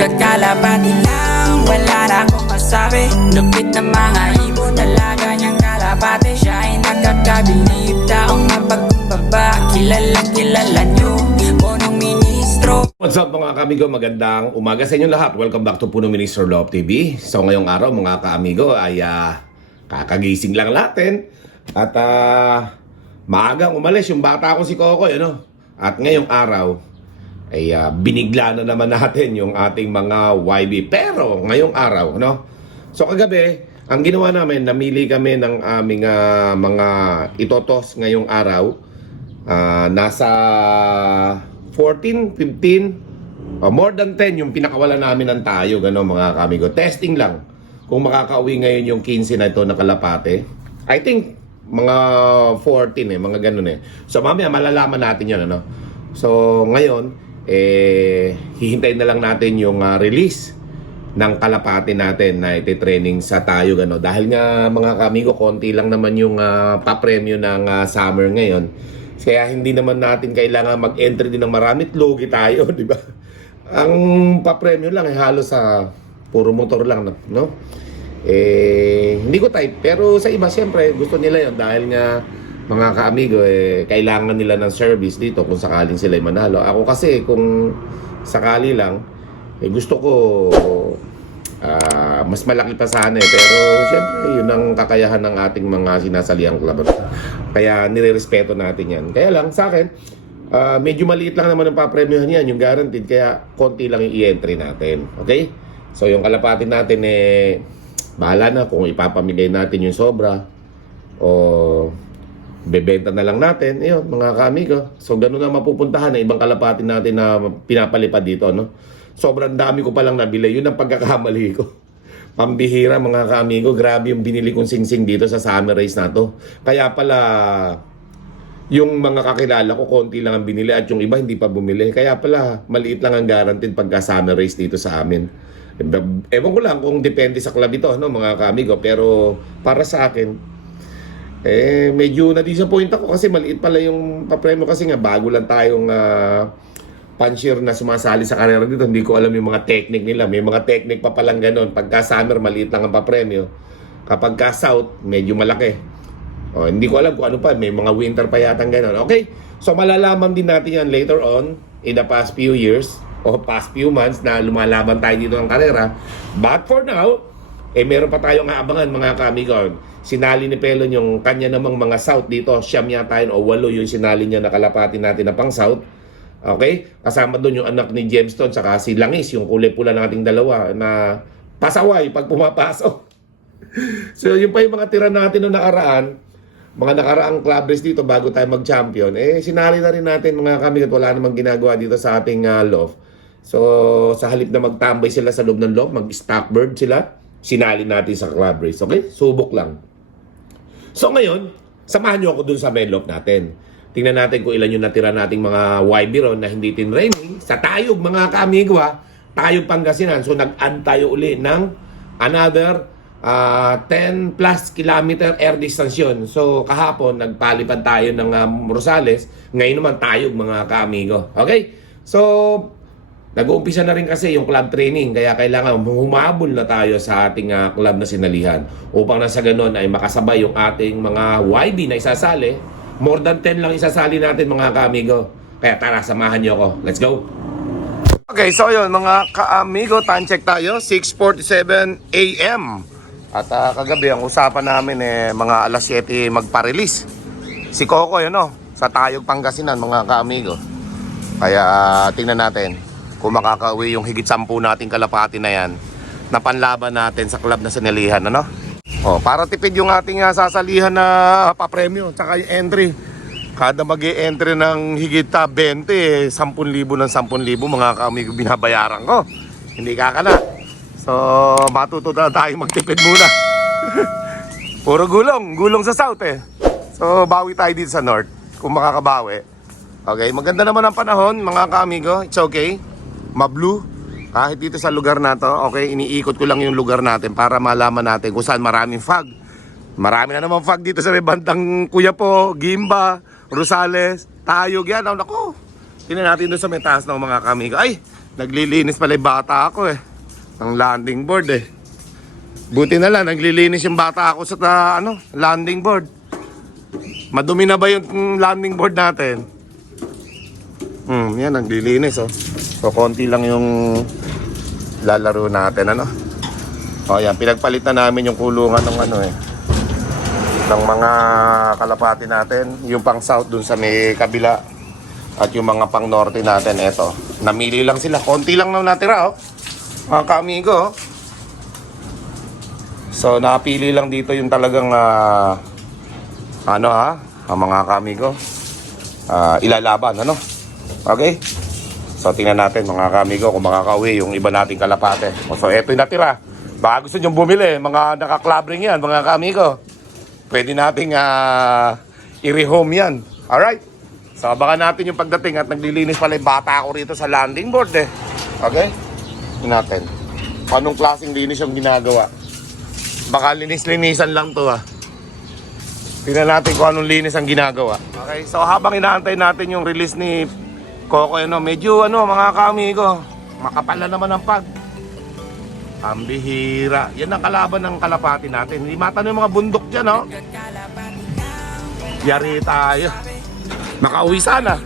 Kakalapati lang, wala na akong masabi. Lupit na mga ibon, dalaga niyang kalapati. Siya ay nakakabilib, taong mapagkumbaba. Kilala niyo, punong ministro. What's up mga kaamigo, magandang umaga sa inyo lahat. Welcome back to Punong Ministro Love TV. So ngayong araw mga kaamigo ay kakagising lang natin. At maagang umalis yung bata ko si Kokoy, ano? At ngayong araw ay binigla na naman natin yung ating mga YB. Pero ngayong araw, no? So kagabi, ang ginawa namin, namili kami ng aming mga itotos ngayong araw. Nasa 14, 15, more than 10 yung pinakawala namin ng tayo, gano'n mga kamigo. Testing lang kung makakauwi ngayon yung 15 na ito na kalapate. I think mga 14 mga gano'n eh. So mamaya malalaman natin yan, ano. So ngayon, hihintayin na lang natin yung release ng kalapate natin na iti-training sa tayo, gano'n. Dahil nga mga kamigo, konti lang naman yung papremyo ng summer ngayon. Kaya hindi naman natin kailangan mag-entry din ng marami. Lugi tayo, di ba? Ang papremyo lang halos sa puro motor lang, no? Hindi ko type. Pero sa iba, siyempre, gusto nila yon dahil nga, mga kaamigo, kailangan nila ng service dito kung sakaling sila manalo. Ako kasi, kung sakali lang, gusto ko mas malaki pa sana pero siyempre yun ang kakayahan ng ating mga sinasaliang club, kaya nirerespeto natin yan. Kaya lang sa akin, medyo maliit lang naman ang papremyohan yan, yung guaranteed, kaya konti lang yung i-entry natin. Okay, so yung kalapati natin bahala na kung ipapamigay natin yung sobra o bebenta na lang natin. Ayun mga kaamigo, so ganun na mapupuntahan na ibang kalapati natin na pinapalipad dito, no? Sobrang dami ko palang nabili. Yun ang pagkakamali ko. Pambihira mga kaamigo. Grabe yung binili kong singsing dito sa summer race na to. Kaya pala yung mga kakilala ko konti lang ang binili at yung iba hindi pa bumili. Kaya pala maliit lang ang guaranteed pagka summer race dito sa amin. Ewan ko lang kung depende sa club ito, no, mga kaamigo. Pero para sa akin, medyo na-disappoint ako kasi maliit pala yung papremyo kasi nga bago lang tayong puncher na sumasali sa karera dito. Hindi ko alam yung mga technique nila. May mga technique pa palang ganun. Pagka summer, maliit lang ang papremyo. Kapag ka south, medyo malaki. Hindi ko alam kung ano pa. May mga winter pa yatang ganun. Okay? So malalaman din natin yan later on in the past few years o past few months na lumalaban tayo dito ng karera. But for now, meron pa tayong aabangan mga kamigon. Sinali ni Pelon yung kanya namang mga south dito. Siyam yata yun o 8 yung sinali niya na kalapati natin na pang south. Okay? Kasama doon yung anak ni Gemstone saka si Langis, yung kulay pula nating dalawa na pasaway pag pumapasok. So yun pa yung mga tira natin noong nakaraan, mga nakaraang club race dito bago tayo mag-champion. Sinali na rin natin mga kami at wala namang ginagawa dito sa ating loft. So sa halip na magtambay sila sa loob ng loft, mag-stockbird sila, sinali natin sa club race. Okay? Subok lang. So ngayon, samahan nyo ako dun sa main loft natin. Tingnan natin kung ilan yung natira nating mga YB ron na hindi tinraining. Sa Tayog, mga kaamigo Tayog Pangasinan. So nag-add tayo uli ng another 10 plus kilometer air distance yun. So kahapon, nagpalipad tayo ng Rosales. Ngayon naman Tayog, mga kaamigo. Okay? So, nag-uumpisa na rin kasi yung club training. Kaya kailangan humabol na tayo sa ating club na sinalihan. Upang nasa ganun ay makasabay yung ating mga YB na isasali. More than 10 lang isasali natin mga kaamigo. Kaya tara, samahan nyo ako. Let's go! Okay, so yun mga kaamigo, time check tayo. 6:47 AM. At kagabi ang usapan namin mga alas 7 magpa-release. Si Coco yun sa Tayog Pangasinan mga kaamigo. Kaya tingnan natin kung makakauwi yung higit 10 nating kalapati na yan na panlaban natin sa club na sinalihan, ano? Para tipid yung ating sasalihan na papremyo tsaka yung entry. Kada mag-e-entry ng higit 20, 10,000 ng 10,000 mga kaamigo binabayaran ko. Hindi kakala. So, matututo na tayo magtipid muna. Puro gulong sa south So, bawi tayo dito sa north kung makakabawi. Okay, maganda naman ang panahon mga kaamigo. It's okay. Ma-blue. Kahit dito sa lugar na to, okay, iniikot ko lang yung lugar natin para malaman natin kung saan maraming fog. Marami na naman fog dito sa may bandang Kuyapo, Gimba, Rosales, Tayog yan. Naku, tingnan natin doon sa may taas ng mga kamigo. Ay, Naglilinis pala yung bata ako eh. Ng landing board eh. Buti na lang, naglilinis yung bata ako sa landing board. Madumi na ba yung landing board natin? Yan, naglilinis oh. So, konti lang yung lalaro natin, ano? O, yan, pinagpalitan namin yung kulungan ng ng mga kalapati natin. Yung pang south dun sa may kabila. At yung mga pang norte natin, eto. Namili lang sila. Konti lang na natira, oh. Mga ka-amigo, oh. So, napili lang dito yung talagang, mga ka-amigo. Ilalaban, ano? Okay? So, tingnan natin, mga ka-amigo, kung makakauwi yung iba nating kalapate. So, eto yung natira. Baka gusto nyo bumili, mga naka-clubbing yan, mga ka-amigo. Pwede nating i-rehome yan. Alright? So, abangan natin yung pagdating at naglilinis pala yung bata ako rito sa landing board eh. Okay? Tingnan natin. Anong klaseng linis yung ginagawa? Baka linis-linisan lang to Tingnan natin kung anong linis ang ginagawa. Okay? So, habang inaantay natin yung release ni Kokoy, medyo mga ka-amigo, makapal na naman ang pag. Ang bihira. Yan ang kalaban ng kalapati natin. Hindi matanong yung mga bundok dyan, no? Yari tayo. Makauwi sana.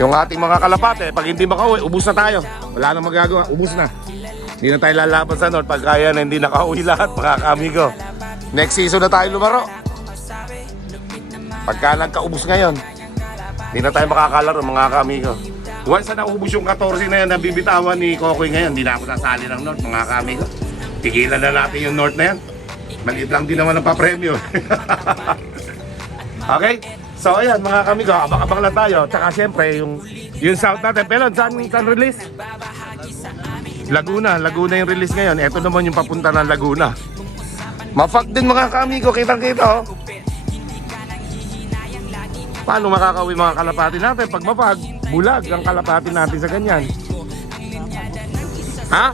Yung ating mga kalapate, pag hindi makauwi, ubus na tayo. Wala nang magagawa, ubus na. Hindi na tayo lalaban sa North pag kaya na hindi nakauwi lahat, mga ka-amigo. Next season na tayo lumaro. Pagka nagkaubos ngayon, hindi na tayo makakalaro, mga ka-amigo. Once na naubos yung 14 na yan, nabibitawan ni Kokoy ngayon, hindi na ako sasali ng North, mga ka-amigo. Tigilan na natin yung North na yan. Maliit lang din naman ang papremyo. Okay? So ayan, mga ka-amigo, abang-abang lang tayo. Tsaka syempre, yung South natin. Pelon, saan release? Laguna yung release ngayon. Ito naman yung papunta ng Laguna. Mafak din, mga ka-amigo, kitang-kita oh. Paano makakauwi mga kalapati natin pag mapag? Bulag ang kalapati natin sa ganyan. Ha?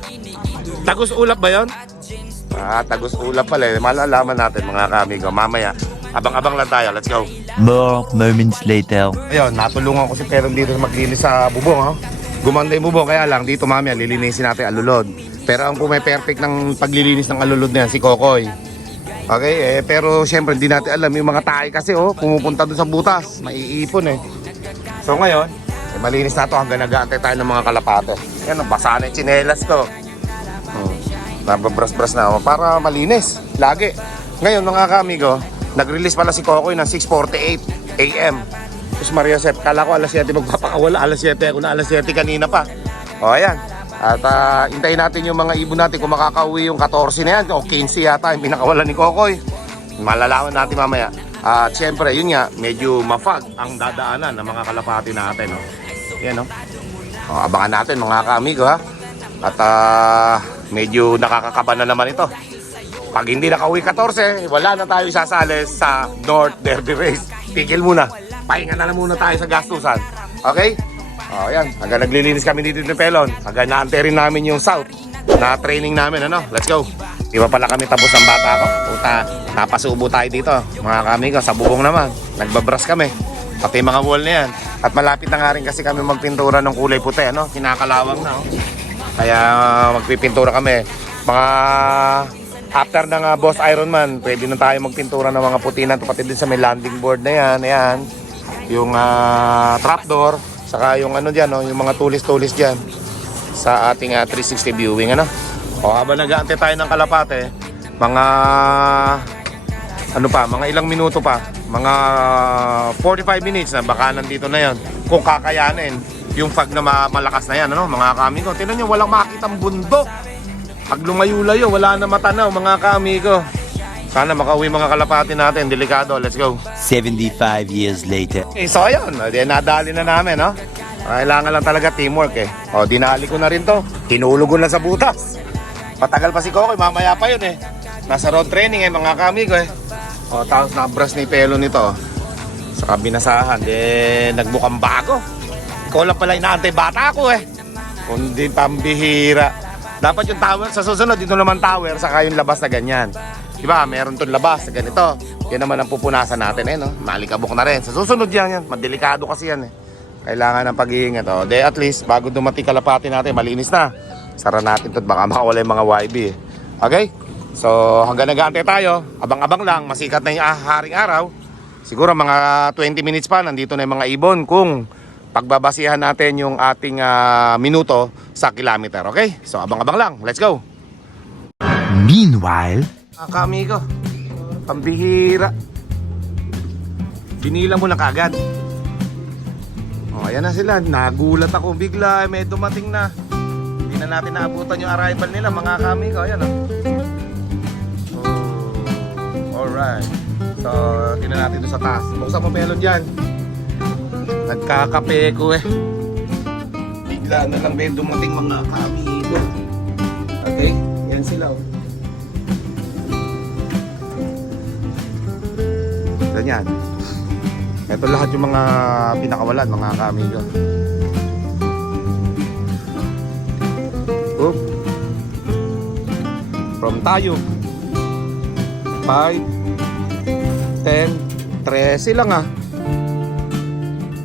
Tagus ulap ba yon? Tagus ulap pala. Malalaman natin mga ka-amigo. Mamaya, abang-abang lang tayo. Let's go. More moments later. Ayun, natulungan ko si Peron dito maglinis sa bubong. Gumanda yung bubong, kaya lang dito mamaya lilinisin natin alulod. Pero ang perfect ng paglilinis ng alulod na yan, si Kokoy. Okay, pero syempre hindi natin alam yung mga tae kasi pumupunta doon sa butas, maiipon eh. So ngayon, malinis na to hanggang nag-aantay tayo ng mga kalapate. Yan, basa na yung tsinelas ko. Nababras-bras na para malinis, lagi. Ngayon mga ka-amigo, nag-release pala si Kokoy ng 6:48 AM. Tapos Maria Sep, kala ko alas 7 magpapakawala, alas 7 ako na alas 7 kanina pa. O ayan. At hintayin natin yung mga ibon natin kung makakauwi yung 14 na yan o 15 yata yung pinakawalan ni Kokoy. Malalaman natin mamaya. At syempre yun nga, medyo mafag ang dadaanan ng mga kalapati natin. Yan abangan natin mga ka-amigo ha. At medyo nakakakaba na naman ito. Pag hindi nakauwi 14, wala na tayo isasali sa North Derby Race. Tigil muna. Pahinga na muna tayo sa gastusan. Okay? Ayan, hanggang naglilinis kami dito ni Pelon. Hanggang naantay rin namin yung South na training namin, Let's go. Di ba pala kami tapos ng bata ko? Puta, napasubo tayo dito. Mga kamigo, sa bubong naman. Nagbabras kami. Pati mga wall na yan. At malapit na nga rin kasi kami magpintura ng kulay puti, Kinakalawang na, Kaya magpipintura kami. Mga after ng Boss Ironman, pwede na tayo magpintura ng mga puti na pati din sa may landing board na yan. Ayan. Yung trapdoor. Saka yung yung mga tulis-tulis dyan sa ating 360 viewing, habang nag-aantay tayo ng kalapate, mga mga ilang minuto pa, mga 45 minutes na baka nandito na yan. Kung kakayanin, yung fog na malakas na yan, mga ka-amigo. Tingnan nyo, walang makitang bundok. Pag lumayo-layo, wala na matanaw, mga ka-amigo. Sana makauwi mga kalapati natin. Delikado. Let's go. 75 years later. Okay, so ayun. Nadali na namin, Kailangan lang talaga teamwork, dinali ko na rin to. Hinulog ko na sa butas. Patagal pa si Kokoy. Mamaya pa yun, Nasa road training, mga kamigo, tapos nabras ni Pelo nito. Sa kabinasahan. Nagbukang bago. Ikaw lang pala inaantay bata ako, Kundi pambihira. Dapat yung tower, sa susunod, dito naman tower, saka yung labas na ganyan. Diba, meron itong labas na ganito. Yan naman ang pupunasan natin, Malikabok na rin. Sa susunod yan. Madelikado kasi yan, Kailangan ng pag-iingat. Oh. De at least, bago dumating kalapati natin, malinis na. Sara natin ito at baka makawala yung mga YB. Okay? So, hanggang nag-aantay tayo. Abang-abang lang, masikat na yung haring araw. Siguro mga 20 minutes pa, nandito na yung mga ibon kung pagbabasihan natin yung ating minuto sa kilometer. Okay? So, abang-abang lang. Let's go! Meanwhile, Amigo, pambihira. Binilang mo na kagad. O, ayan na sila. Nagulat ako bigla. May dumating na. Hindi na natin naabutan yung arrival nila, mga kamigo. Ayan o. Alright. So, tingnan natin doon sa taas. Buksan mo melon dyan. Nagkakape ko eh. Bigla na lang may dumating mga kamigo. Okay? Yan sila o. Ganyan. Ito lahat yung mga pinakawalan, mga kamigo. Oop. From tayo. 5, 10, 13 lang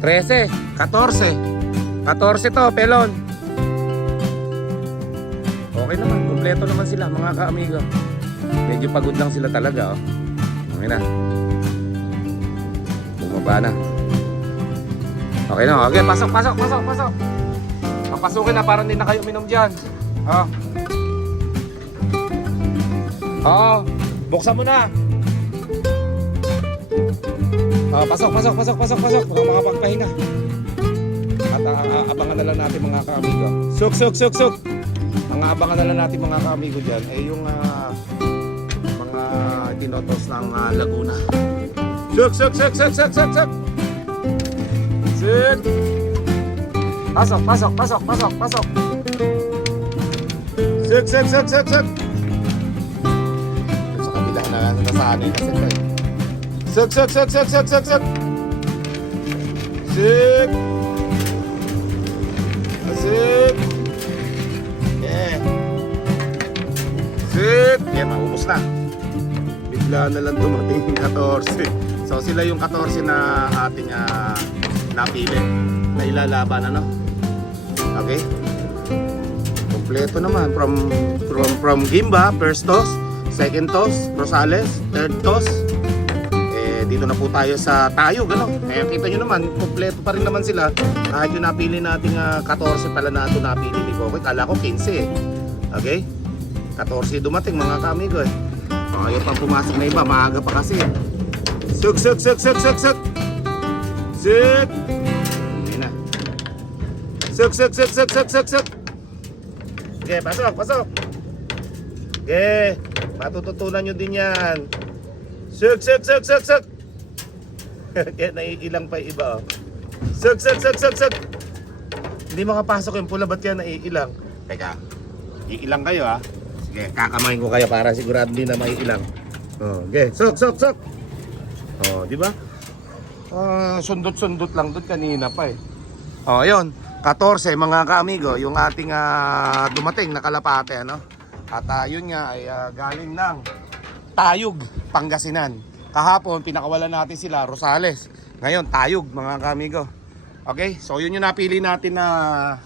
13, 14. 14 to, pelon. Okay naman, kumpleto naman sila, mga kaamigo. Medyo pagod lang sila talaga, oh. Okay na. Bumaba na. Okay na, okay, pasok. Papasukin na, parang hindi na kayo minom dyan. Oh. Oo, buksan mo na. Pasok. Baka makapagpahinga. At abangan na lang natin mga kaamigo. Suk. Mga abangan na lang natin mga kaamigo dyan ay yung mga tinotos ng Laguna. Suk. Pasok. Suk. Sa kabila na nasanay kasi ito eh. Suk. Yeah. Suk. Yan, maubos na. Bigla na lang dumating yung 14. So sila yung 14 na ating napili na ilalaban, ano? Okay? Kompleto naman from Gimba, first toss, second toss, Rosales, third toss. Dito na po tayo sa Tayo, gano'n. Kaya kita nyo naman, kompleto pa rin naman sila. Kahit yung napili nating 14 pala na ito napili ni Kokoy. Kala ko 15 eh. Okay? 14 dumating mga kamigo eh. Ayaw pang pumasok na iba, maaga pa kasi. Suk. Hindi na. Suk. Okay, pasok. Okay, matututunan nyo din yan. Suk. Kaya naiilang pa yung iba, oh. Suk. Hindi makapasok yung pula, ba't yan naiilang? Teka, iilang kayo, ha? Sige, kakamain ko kayo para sigurado hindi na maiilang. Okay, suk. Di ba? Sundot lang doon kanina pa eh. Ayun, 14 mga kaamigo, yung ating dumating na kalapate, ano? At yun nga ay galing ng Tayug, Pangasinan. Kahapon, pinakawalan natin sila, Rosales. Ngayon, Tayug, mga kamigo. Okay, so yun yung napili natin na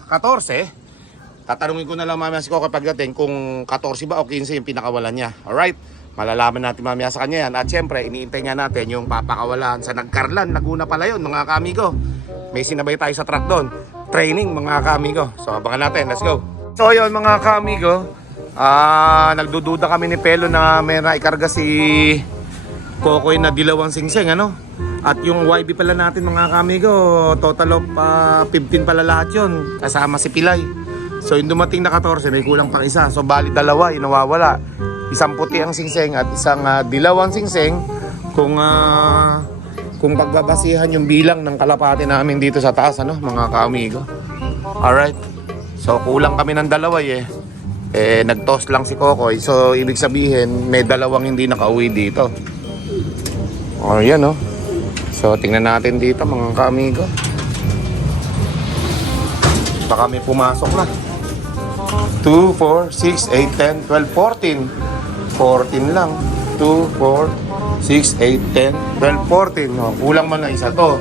14. Tatanungin ko na lang mamaya si Coco pagdating kung 14 ba o 15 yung pinakawalan niya. Alright, malalaman natin mamaya sa kanya yan. At syempre, iniintay nga natin yung papakawalan sa Nagkarlan, Laguna pala yun, mga kamigo. May sinabay tayo sa track doon. Training, mga kamigo. So, abangan natin, let's go. So yun, mga kamigo. Nagdududa kami ni Pelo na may naikarga si Kokoy na dilawang singseng, ano? At yung YB pala natin mga kamigo, total of 15 pala lahat yun, kasama si Pilay. So yung dumating na 14, may kulang pang isa. So bali dalawa, yung nawawala. Isang puti ang singseng at isang dilawang singseng. Kung pagbabasihan yung bilang ng kalapate namin dito sa taas, ano, mga kamigo. Alright, so kulang kami ng dalawa eh. Nag-toss lang si Kokoy. So ibig sabihin may dalawang hindi nakauwi dito. Yan oh. So tingnan natin dito mga kaamigo. Baka may pumasok na. 2, 4, 6, 8, 10, 12, 14. 14 lang. 2, 4, 6, 8, 10, 12, 14. Kulang man na isa to.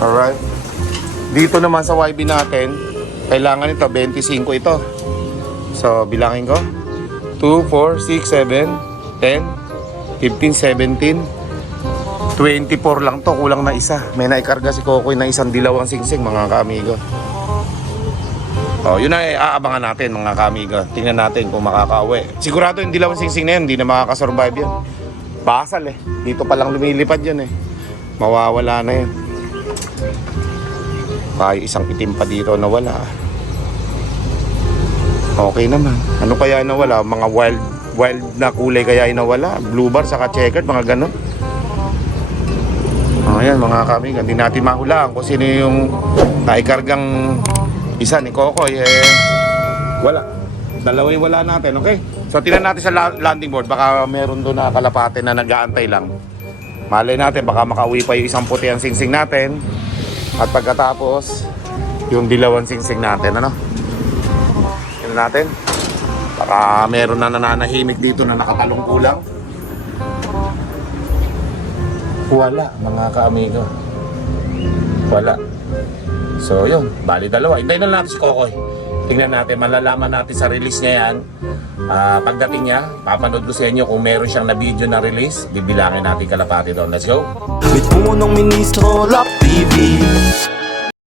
Alright. Dito naman sa YB natin, kailangan ito, 25 ito. So, bilangin ko. 2, 4, 6, 7, 10, 15, 17, 24 lang to, kulang na isa. May naikarga si Kokoy na isang dilawang singsing, mga kaamigo. Oh, yun na aabangan natin, mga kaamigo. Tingnan natin kung makakauwi. Sigurado yung dilawang singsing na yun, hindi na makakasurvive yan. Basal eh. Dito pa lang lumilipad yan eh. Mawawala na yan. Kaya isang itim pa dito na wala. Okay naman. Ano kaya nawala? Mga wild na kulay kaya nawala? Blue bar, saka checkered, mga ganon. Ayan, mga kami, hindi natin mahulaan kung sino yung naikargang isa ni Kokoy. Wala. Dalawa yung wala natin, okay? So, tingnan natin sa landing board. Baka meron doon na kalapate na nag-aantay lang. Malay natin, baka makauwi pa yung isang puti ang singsing natin. At pagkatapos, yung dilawang singsing natin, ano? Tingnan natin. Baka meron na nananahimik dito na nakatalong kulang. Wala, mga kaamigo. Wala. So, yun. Bali dalawa. Hintayin na natin si Kokoy. Tingnan natin, malalaman natin sa release niya yan. Pagdating niya, papanood ko sa inyo kung meron siyang na-video na release. Bibilangin natin kalapati doon. Let's go! May punong ministro, Lap TV.